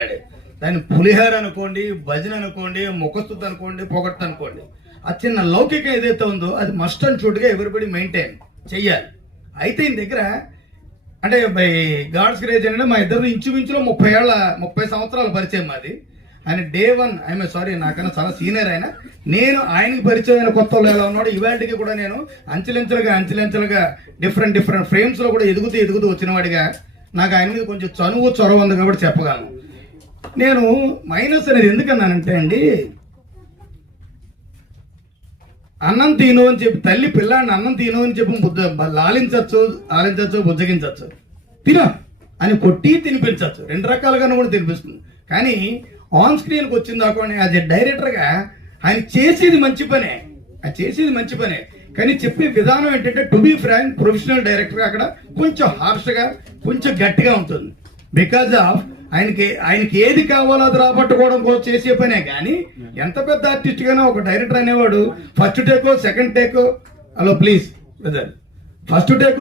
దాన్ని పులిహార అనుకోండి, భజన అనుకోండి, ముఖస్తుతి అనుకోండి, పొగట్టు అనుకోండి, ఆ చిన్న లౌకికం ఏదైతే ఉందో అది మస్ట్ అండ్ షుడ్గా ఎవరిబడి మెయింటైన్ చెయ్యాలి. అయితే ఈయన దగ్గర అంటే బై గాడ్స్ గ్రేజ్ అంటే మా ఇద్దరు ఇంచుమించులో 30 సంవత్సరాల పరిచయం మాది. ఆయన డే 1 ఐఎమ్ సారీ నాకన్నా చాలా సీనియర్ ఆయన. నేను ఆయనకి పరిచయం అయిన కొత్త వాళ్ళు ఎలా ఉన్నాడు ఇవాళకి కూడా నేను అంచెలంచెలుగా డిఫరెంట్ ఫ్రేమ్స్ లో కూడా ఎదుగుతూ వచ్చినవాడిగా నాకు ఆయన మీద కొంచెం చొరవ ఉంది కాబట్టి చెప్పగలను. నేను మైనస్ అనేది ఎందుకన్నానంటే అండి, అన్నం తిను అని చెప్పి తల్లి పిల్లాడిని అన్నం తిను అని చెప్పి లాలించచ్చు, బుజ్జగించవచ్చు, తిన అని కొట్టి తినిపించవచ్చు, 2 రకాలుగానే కూడా తినిపిస్తుంది. కానీ ఆన్ స్క్రీన్కి వచ్చింది దాకా యాజ్ ఎ డైరెక్టర్గా ఆయన చేసేది మంచి పనే, కానీ చెప్పే విధానం ఏంటంటే టు బి ఫ్రాంక్ ప్రొఫెషనల్ డైరెక్టర్గా అక్కడ కొంచెం హార్ష్గా, కొంచెం గట్టిగా ఉంటుంది. బికాజ్ ఆఫ్ ఆయనకి ఏది కావాలో అది రాబట్టుకోవడం కోసం చేసే పనే. కానీ ఎంత పెద్ద ఆర్టిస్ట్ గానే ఒక డైరెక్టర్ అనేవాడు ఫస్ట్ టేకో సెకండ్ టేకో హలో ప్లీజ్ ఫస్ట్ టేక్